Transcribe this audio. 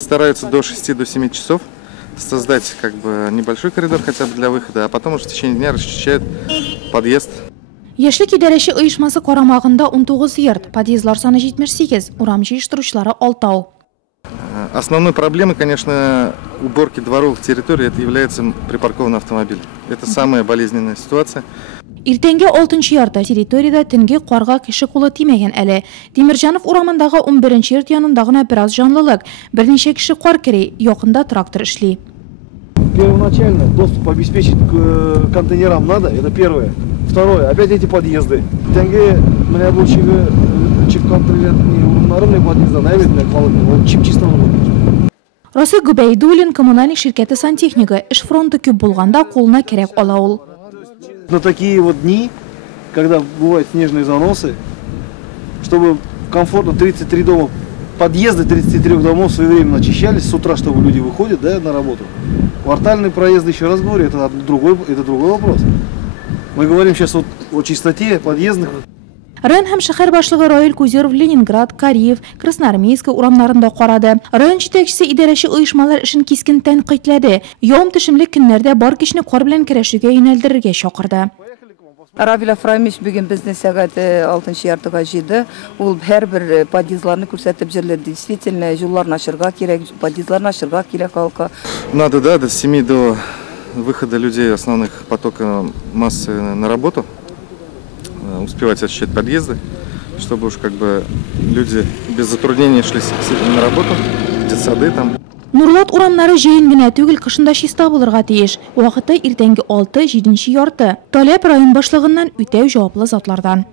Стараются до 6-7 часов создать как бы небольшой коридор хотя бы для выхода, а потом уже в течение дня расчищают подъезд. Яшьлек идарәсе оешмасы карамагында 19 йорт, подъездлар саны 78, урам җыештыручылары 6. Основной проблемой, конечно, уборки дворовых территорий это является припаркованный автомобиль. Это самая болезненная ситуация. Иртәнге 6 ярда территорияда төнге карга кеше кулы тимәгән әле. Тимирҗанов урамындагы 11 йорт янында гына бераз җанлылык. Берничә кеше кар кери, якында трактор эшли. Первоначально доступ обеспечить к контейнерам надо, это первое. Второе, опять эти подъезды. Тенге меня бурчиги чыккан урыннарын подъездан әйбетне калып, ол чип-чиста булган. Расый Губейдуллин коммунальный ширкәте сантехника эш фронты күп булганда кулына кирәк ала ул. На такие вот дни, когда бывают снежные заносы, чтобы комфортно 33 дома, подъезды 33 домов своевременно очищались с утра, чтобы люди выходят, да, на работу. Квартальные проезды, еще раз говорю, это другой вопрос. Мы говорим сейчас о чистоте подъездных. Район һәм шәһәр башлыгы Раил Кузеров, Ленинград, Кариев, Красноармейск урамнарында карады. Район җитәкчесе идарәче оешмалар эшен кискен тәнкыйтьләде. Явым төшемле көннәрдә бар кешне кар белән көрәшүгә юнәлдерергә чакырды. Равил Афрамович бүген безне сәгать 6 яртыга җыйды. Ул һәрбер подъездларны күрсәтеп җирләде. Действительно, юлларны ачырга кирәк, подъездларны ачырга кирәк халкы. Надо, да, до 7 до выхода людей основных потока массы на работу. Успевать очищать подъезды, чтобы уж как бы люди без затруднений шли на работу, детсады там. Нурлат урамнары җәен генә түгел, кышында чиста булырга тиеш. Вакыты иртәнге 6-7 ярты. Таләп район башлыгыннан үтәү җаваплы затлардан.